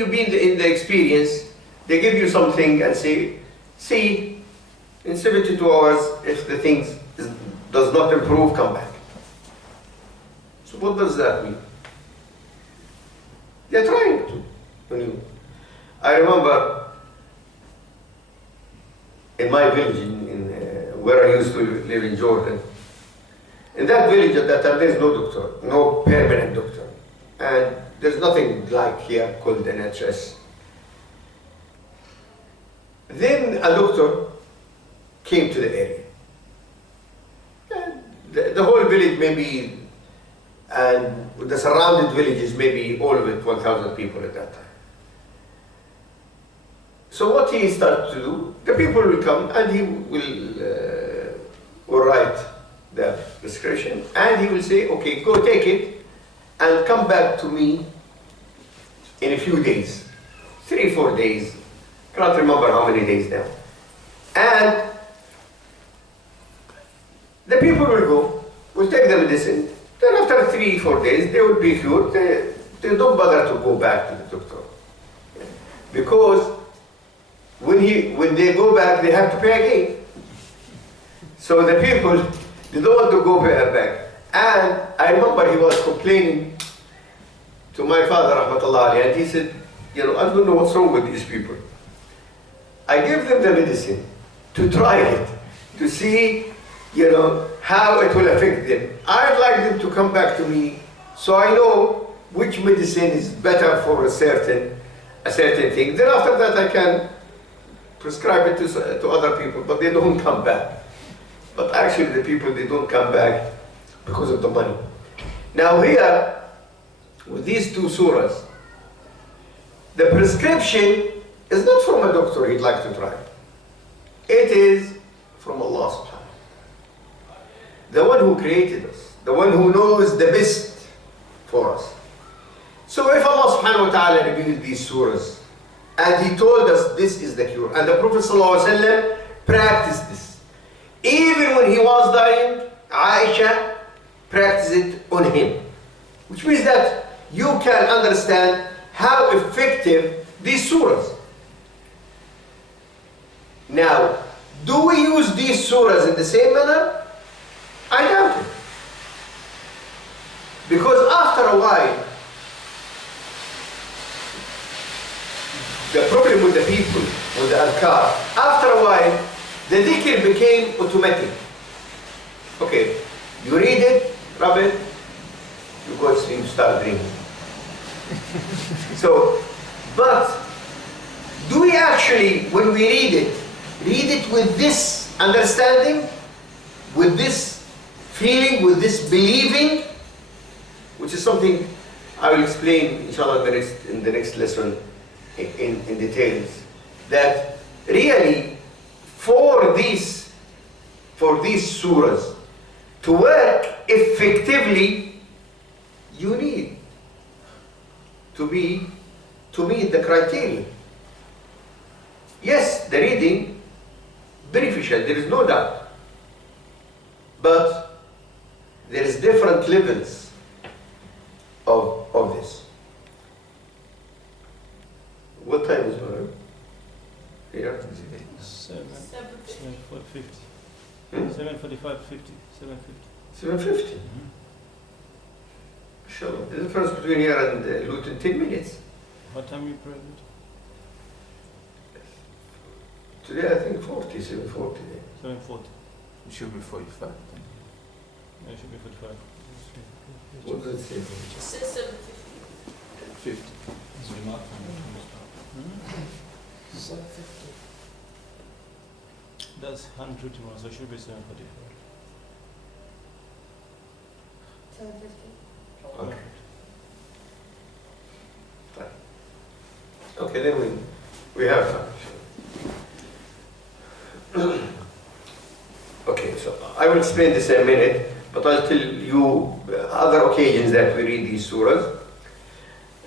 you've been in the experience, they give you something and say, see, in 72 hours, if the thing does not improve, come back. So what does that mean? They're trying to. I remember in my village, where I used to live in Jordan, in that village at that time, there's no doctor, no permanent doctor. And there's nothing like here called NHS. Then a doctor came to the area. And the whole village maybe, and the surrounded villages, maybe all of it, 1,000 people at that time. So what he started to do, the people will come and he will write the prescription and he will say, okay, go take it and come back to me in a few days, 3 or 4 days. I cannot remember how many days now. And the people will go, will take the medicine, then after 3 or 4 days they will be cured. They don't bother to go back to the doctor. Because when they go back, they have to pay again. So the people, they don't want to go back. And I remember he was complaining to my father, rahmatullah alayhi, and he said, I don't know what's wrong with these people. I gave them the medicine to try it, to see, how it will affect them. I'd like them to come back to me so I know which medicine is better for a certain thing. Then after that I can prescribe it to other people, but they don't come back. But actually the people, they don't come back because of the money. Now here, with these 2 surahs, the prescription is not from a doctor he'd like to try. It is from Allah subhanahu wa ta'ala. The one who created us, the one who knows the best for us. So if Allah subhanahu wa ta'ala revealed these surahs, and he told us this is the cure, and the Prophet sallallahu alaihi wasallam practiced this. Even when he was dying, Aisha practiced it on him. Which means that you can understand how effective these surahs. Now, do we use these surahs in the same manner? I doubt it. Because after a while, the problem with the people, with the adhkar, after a while, the dhikr became automatic. Okay, you read it, rub it, you go to sleep, start dreaming. So, but do we actually, when we read it with this understanding, with this feeling, with this believing, which is something I will explain, inshallah, in the next lesson in details, that really for these surahs to work effectively, you need to meet the criteria. Yes, the reading, beneficial, there is no doubt. But there is different levels of this. What time is it? Here? 7:50. 7:45, 50. 7:50. 7:50. Sure. The difference between here and Luton, 10 minutes. What time you pray? Today I think 7:40. 7:40. It should be 45. Yeah, it should be 45. What does it say? It says 7:50. 50. That's 121, so it should be 7:45. 7:50. Okay. Fine. Okay, then we have time. Okay, so I will explain this in a minute, but I'll tell you other occasions that we read these surahs.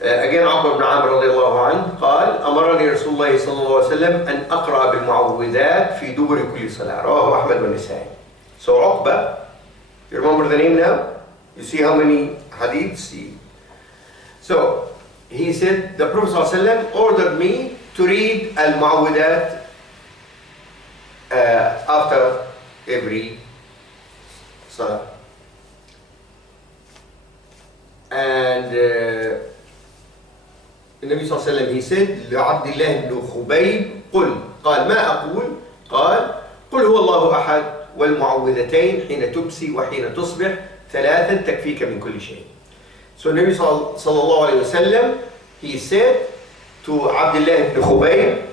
Again, عقبة بن عامر رضي الله عنه قال أمرني رسول الله صلى الله عليه وسلم أن أقرأ بالمعوذات في دبر كل صلاة رواه أحمد والنسائي. So عقبة, you remember the name now? You see how many hadiths? So he said, the Prophet ﷺ ordered me to read al-Mu'awwidat after every salah. And النبي صلى الله عليه وسلم he said لعبد الله بن خبيب قل قال ما أقول قال قل هو الله أحد والمعوذتين حين تمسي وحين تصبح ثلاثا تكفيك من كل شيء. So النبي صلى الله عليه وسلم he said to Abdullah ibn Khubayb,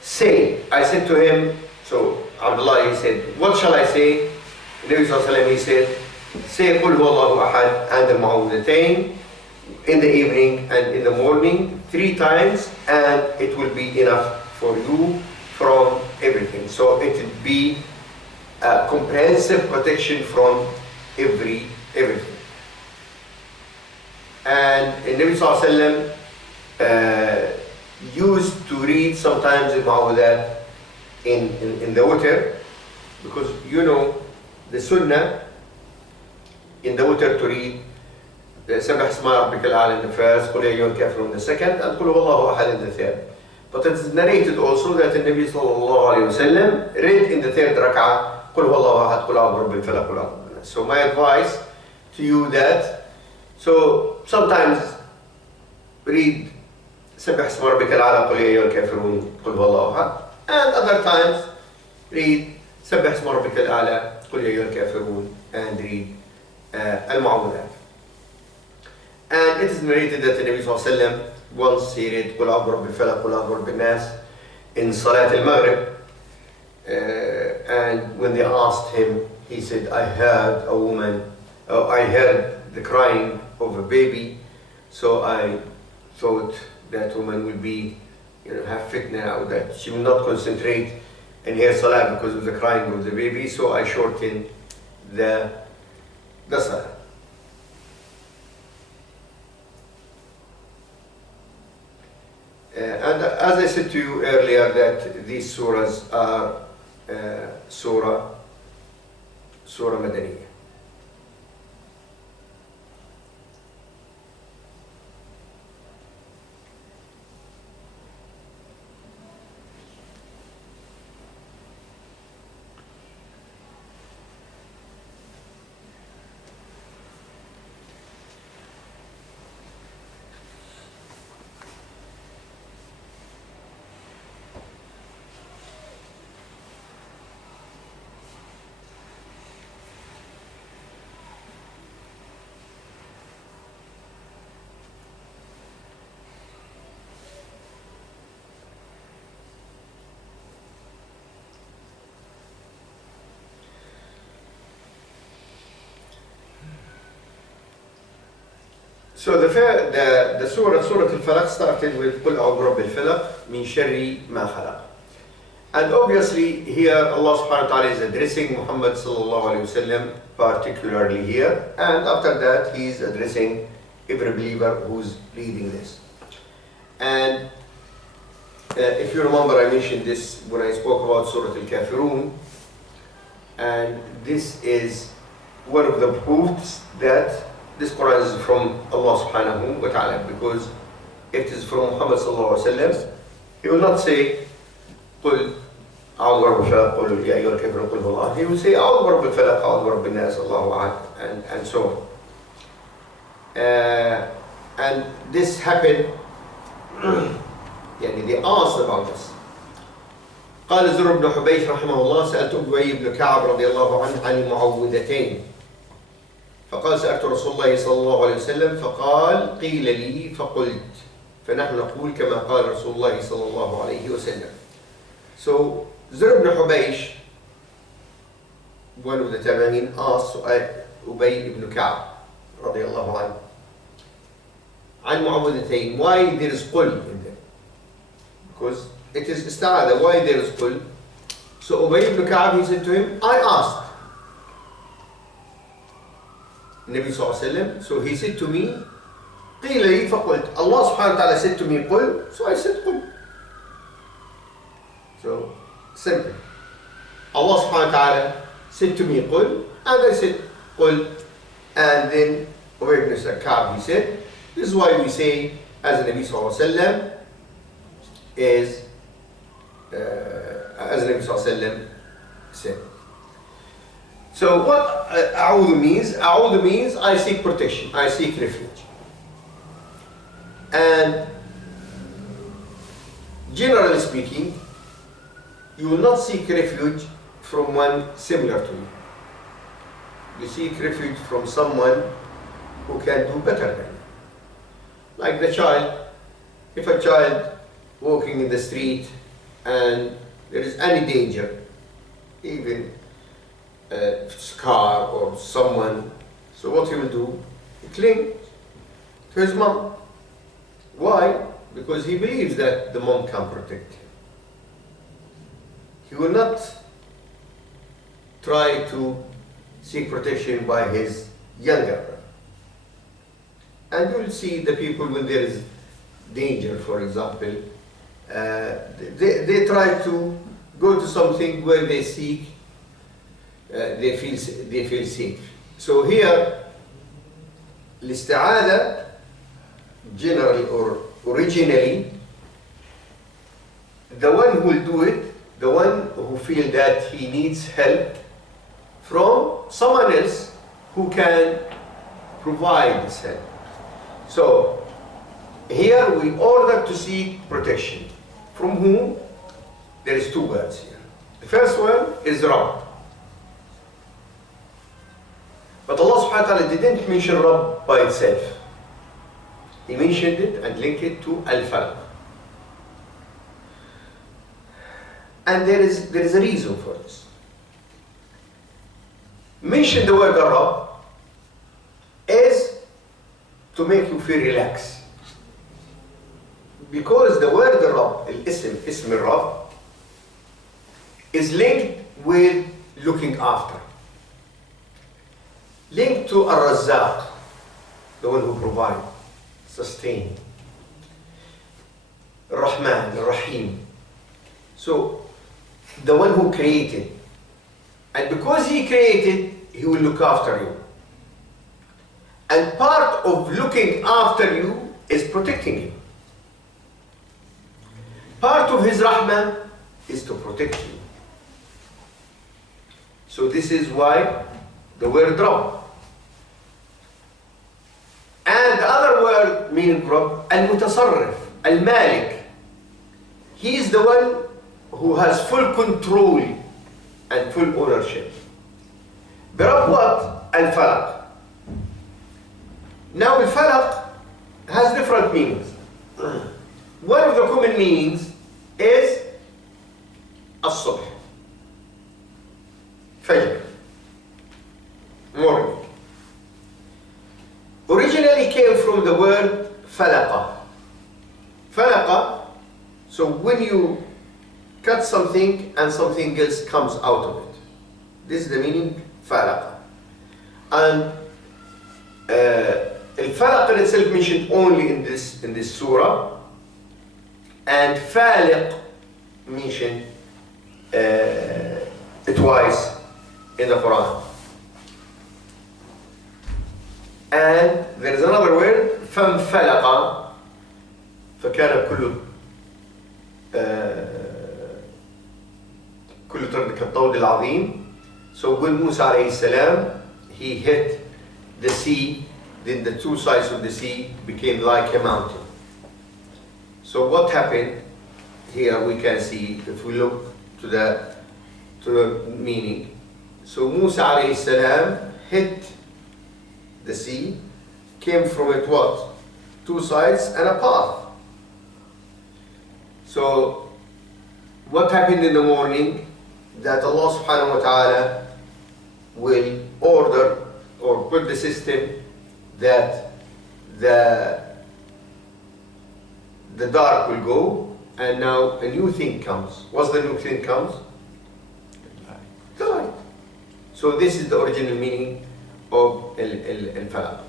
say, I said to him, so Abdullah he said, what shall I say? النبي صلى الله عليه وسلم he said, say قل هو الله أحد and the المعوذتين in the evening and in the morning 3 times, and it will be enough for you from everything. So it will be a comprehensive protection from everything. And the Nabi Sallallahu Alaihi Wasallam used to read sometimes the Mu'awwadat in the water, because you know the Sunnah in the water to read سبح اسم ربك الأعلى in the first, قل يا أيها الكافرون in the second, and قل هو الله أحد in the third. But it is narrated also that the Nabi sallallahu alayhi wa sallam read in the third rak'ah قل هو الله أحد قل أعوذ برب الفلق قل أعوذ برب الناس. So my advice to you that, so sometimes read سبح اسم ربك الأعلى قل يا أيها الكافرون قل هو الله أحد, and other times read سبح اسم ربك الأعلى قل يا أيها الكافرون and read المعوذات. And it is narrated that the Nabi Sallallahu Alaihi Wasallam once he read قل أعوذ برب الفلق قل أعوذ برب الناس in Salat al-Maghrib, and when they asked him, he said, I heard the crying of a baby, so I thought that woman will be, have fitna, or that she will not concentrate in her salah because of the crying of the baby, so I shortened the salah. And as I said to you earlier, that these surahs are surah Madaniyah. So the surah al-Falaq started with قل أعوذ برب الفلق من شر ما خلق. And obviously here Allah subhanahu wa ta'ala is addressing Muhammad sallallahu alayhi wa sallam particularly here, and after that he is addressing every believer who's reading this. And if you remember, I mentioned this when I spoke about Surah Al-Kafirun, and this is one of the proofs that this Quran is from Allah subhanahu wa ta'ala, because if it is from Muhammad sallallahu alayhi wa sallam, he will not say قل أعوذ برب الفلق قل يا أيها الكافرون قل هو الله. He will say أعوذ برب الفلق أعوذ برب الناس الله أحد, and so on. And this happened, they asked about this. قال زر بن حبيش رحمه الله سألت أبي بن كعب رضي الله عنه عن المعوذتين فقال سألت رسول الله صلى الله عليه وسلم فقال قيل لي فقلت فنحن نقول كما قال رسول الله صلى الله عليه وسلم. So Zir ibn Hubaysh, one of the Tabi'in, asked Ubay ibn Ka'b رضي الله عنه عن معوذتين, why there is قل in them, because it is ista'adha, why there is قل. So Ubay ibn Ka'b, he said to him, I asked Nabi sallallahu alayhi wa sallam, so he said to me قيل لي فقلت, Allah subhanahu wa ta'ala said to me قل, so I said قل. So simple. Allah subhanahu wa ta'ala said to me قل, and I said قل, and then Ubay ibn Ka'b, he said, this is why we say as the Nabi Sallallahu Alaihi Wasallam is, as the Nabi Sallallahu Alaihi Wasallam said. So what أعوذ means? أعوذ means I seek protection, I seek refuge. And generally speaking, you will not seek refuge from one similar to you. You seek refuge from someone who can do better than you. Like the child, if a child walking in the street and there is any danger, even a car or someone, so what he will do? He cling to his mom. Why? Because he believes that the mom can protect him. He will not try to seek protection by his younger brother. And you will see the people when there is danger, for example, they try to go to something where they seek, they feel safe. So here, الاستعاذة generally or originally, the one who will do it, the one who feels that he needs help from someone else who can provide this help. So here we order to seek protection. From whom? There is two words here. The first one is Rabb. But Allah subhanahu wa ta'ala didn't mention Rabb by itself. He mentioned it and linked it to Al-Falaq. And there is a reason for this. Mention the word Rabb is to make you feel relaxed. Because the word Rabb, Ism Rabb, is linked with looking after. Linked to Ar-Razzaq, the one who provides, sustain. Rahman, Rahim. So, the one who created. And because he created, he will look after you. And part of looking after you is protecting you. Part of his Rahman is to protect you. So this is why the word Rabb. And the other word meaning Rabb, Al-Mutasarrif, Al-Malik. He is the one who has full control and full ownership. Rabb what? Al-Falaq. Now Al-Falaq has different meanings. One of the common meanings is As-Subh, Fajr, morning. Originally came from the word Falaqa. Falaqa, so when you cut something and something else comes out of it. This is the meaning Falaqa. And Al-Falaq in itself mentioned only in this surah, and Faliq mentioned twice in the Quran. And there is another word, فَانْفَلَقَ فَكَانَ كل طرد كالطود العظيم. So when Musa alayhi salam, he hit the sea, then the two sides of the sea became like a mountain. So what happened? Here we can see, if we look to the meaning. So Musa alayhi salam hit the sea, came from it what? Two sides and a path. So what happened in the morning? That Allah subhanahu wa ta'ala will order or put the system that the dark will go, and now a new thing comes. What's the new thing comes? The light. So this is the original meaning of al-falaq.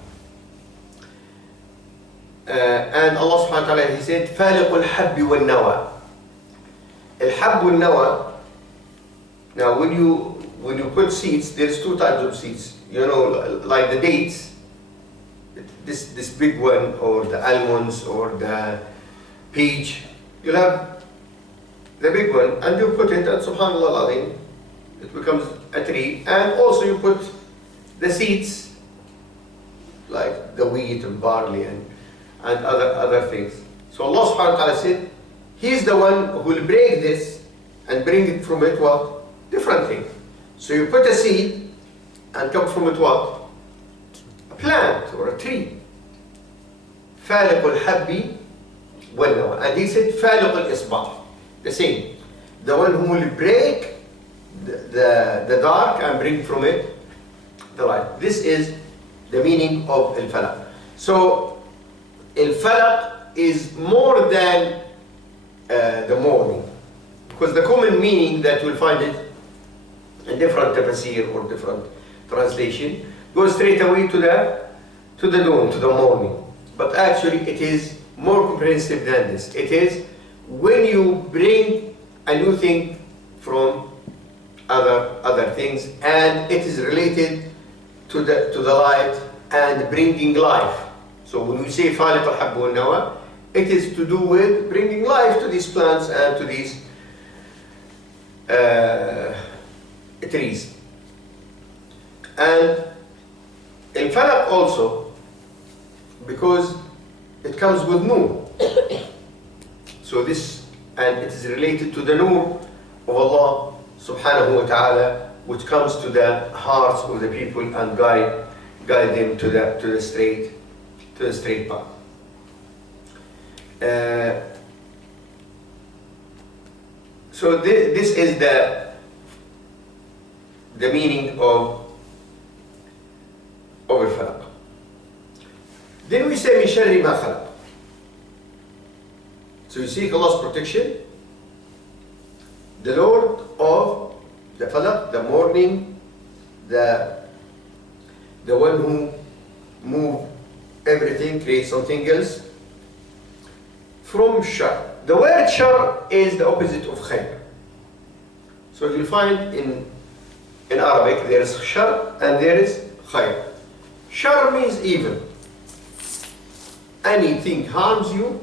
And Allah subhanahu wa ta'ala, he said, فَالِقُ الْحَبِّ وَالنَّوَى. Al-hab wal-nawa. Now when you put seeds, there's two types of seeds. You know, like the dates, this big one, or the almonds, or the peach. You'll have the big one, and you put it, and subhanallah al-azim, it becomes a tree. And also you put the seeds, like the wheat and barley and other things. So Allah subhanahu wa ta'ala said, He's the one who will break this and bring it from it what? Different things. So you put a seed and come from it what? A plant or a tree. فالق الحب والنوى. And he said فالق الإصباح. The same. The one who will break the dark and bring from it the light. This is the meaning of al-falaq. So al-falaq is more than the morning, because the common meaning that you'll find it in different tafsir or different translation goes straight away to the dawn, to the morning. But actually it is more comprehensive than this. It is when you bring a new thing from other things, and it is related to the light and bringing life. So when we say فالق الحب والنوى, it is to do with bringing life to these plants and to these trees. And al-falaq also, because it comes with nur. So this, and it is related to the nur of Allah subhanahu wa ta'ala, which comes to the hearts of the people and guide them to the straight path. So this is the meaning of al-falaq. Then we say min sharri ma khalaq. So you seek Allah's protection, the Lord of the falaq, the morning, the one who moves everything, creates something else, from shar. The word shar is the opposite of khair. So you'll find in Arabic there is shar and there is khair. Shar means evil. Anything harms you,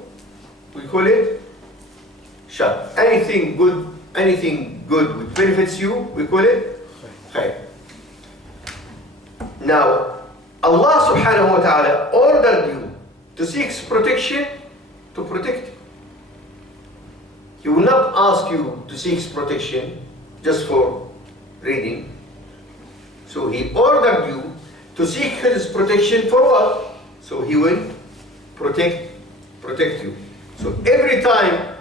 we call it shar. Anything good which benefits you, we call it khair. Now, Allah subhanahu wa ta'ala ordered you to seek protection, to protect you. He will not ask you to seek protection just for reading. So He ordered you to seek His protection for what? So He will protect you. So every time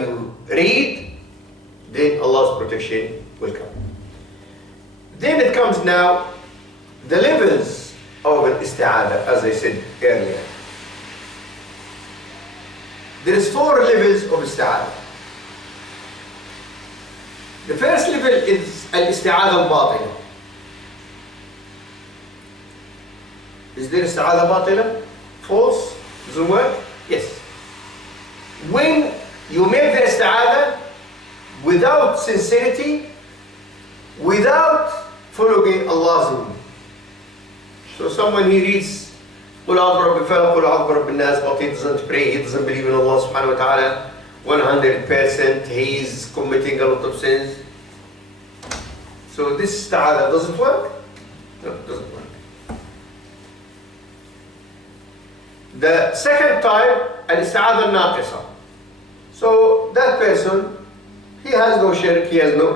you read, then Allah's protection will come. Then it comes now the levels of al-isti'adah, as I said earlier. There is 4 levels of isti'adah. The first level is al-isti'adah al-batila. Is there isti'adah batila? False? Doesn't work? Yes. When you make the isti'adah without sincerity, without following Allah's rule. So someone, he reads قُلْ أَعُوذُ بِرَبِّ الْفَلَقِ قُلْ أَعُوذُ بِرَبِّ النَّاسِ, but he doesn't pray, he doesn't believe in Allah subhanahu wa ta'ala 100%, he is committing a lot of sins. So this isti'adah doesn't work? No, it doesn't work. The second type, al-isti'adah al-naqisa. So that person, he has no shirk, he has no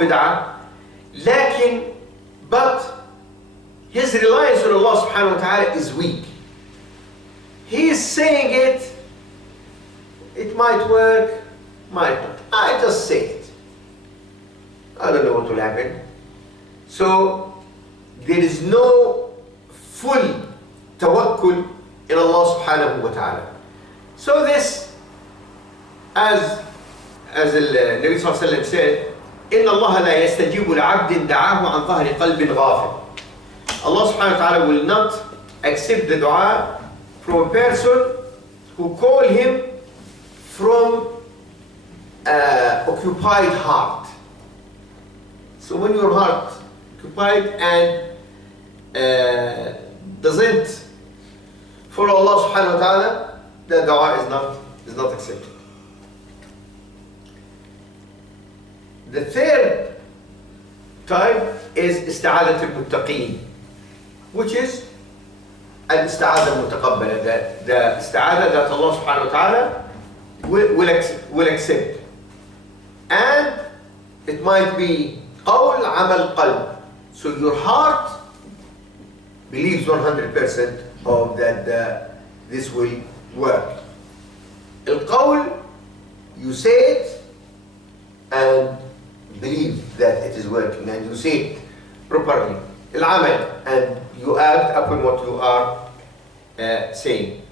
bid'ah, but his reliance on Allah subhanahu wa ta'ala is weak. He is saying it might work, might not. I just say it. I don't know what will happen. So there is no full tawakkul in Allah subhanahu wa ta'ala. So this, as the Nabi sallallahu alayhi wa sallam said, إِنَّ اللَّهَ لَا يَسْتَجِيبُ لَعَبْدٍ دَعَاهُ عَنْ ظَهْرِ قَلْبٍ غَافِلٍ. Allah subhanahu wa ta'ala will not accept the dua from a person who call him from occupied heart. So when your heart occupied and doesn't follow Allah subhanahu wa ta'ala, the dua is not accepted. The third type is استعاذة المتقين, which is الاستعاذة المتقبلة, the استعاذة that Allah subhanahu wa ta'ala will accept. And it might be قول عمل قلب. So your heart believes 100% of that this will work. القول, you say it and believe that it is working and you say it properly. العمل, and you act upon what you are saying.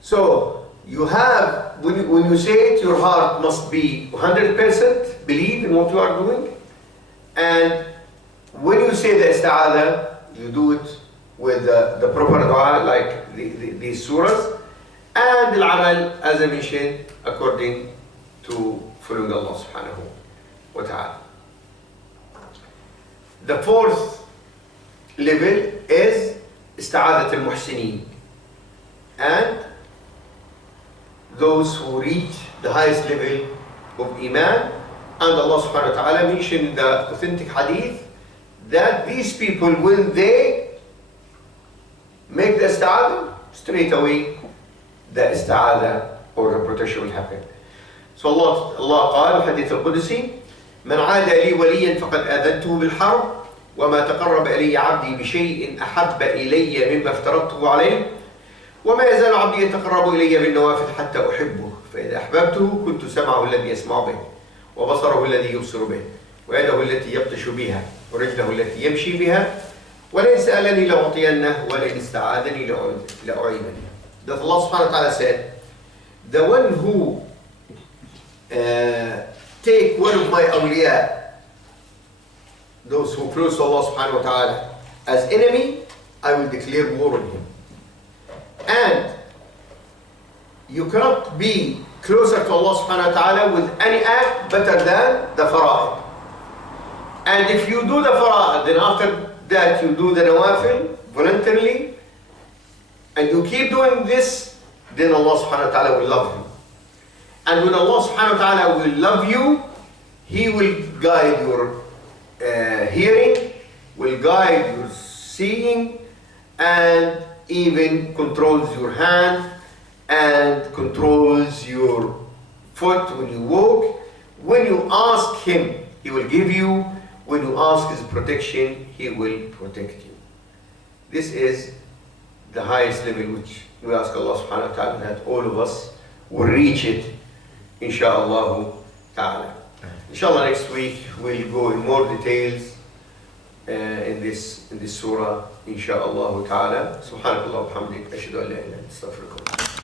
So you have, when you say it, your heart must be 100% believe in what you are doing, and when you say the isti'adha, you do it with the proper dua like these surahs, and al-amal, as I mentioned, according to following Allah subhanahu wa ta'ala. The fourth level is isti'adat al-muhsinin, and those who reach the highest level of iman. And Allah subhanahu wa ta'ala mentioned in the authentic hadith that these people, when they make the isti'adah, straight away the isti'adah or the protection will happen. So Allah قال الحديث القدسي: من عاد لي وليا فقد آذنته بالحرب وما تقرب إلي عبدي بشيء أحب إلي مما افترضته عليه وما يزال عبدي يتقرب إلي بالنوافل حتى أحبه فإذا أحببته كنت سمعه الذي يسمع به وبصره الذي يبصر به ويده التي يبطش بها ورجله التي يمشي بها ولئن سألني لأعطينه ولئن استعاذني لأعيننه. That Allah subhanahu wa ta'ala said, the one who take one of my awliya, those who close to Allah subhanahu wa ta'ala, as enemy, I will declare war on him. And you cannot be closer to Allah subhanahu wa ta'ala with any act better than the fara'id. And if you do the fara'id, then after that you do the nawafil voluntarily, and you keep doing this, then Allah subhanahu wa ta'ala will love you. And when Allah subhanahu wa ta'ala will love you, He will guide your hearing, will guide your seeing, and even controls your hand and controls your foot when you walk. When you ask Him, He will give you. When you ask His protection, He will protect you. This is the highest level which we ask Allah subhanahu wa ta'ala that all of us will reach it, insha'Allah ta'ala. Inshallah next week we'll go in more details in this surah, insha'Allah ta'ala. Subhanakallah wa bihamdik, ashhadu an la ilaha illa anta, astaghfiruka.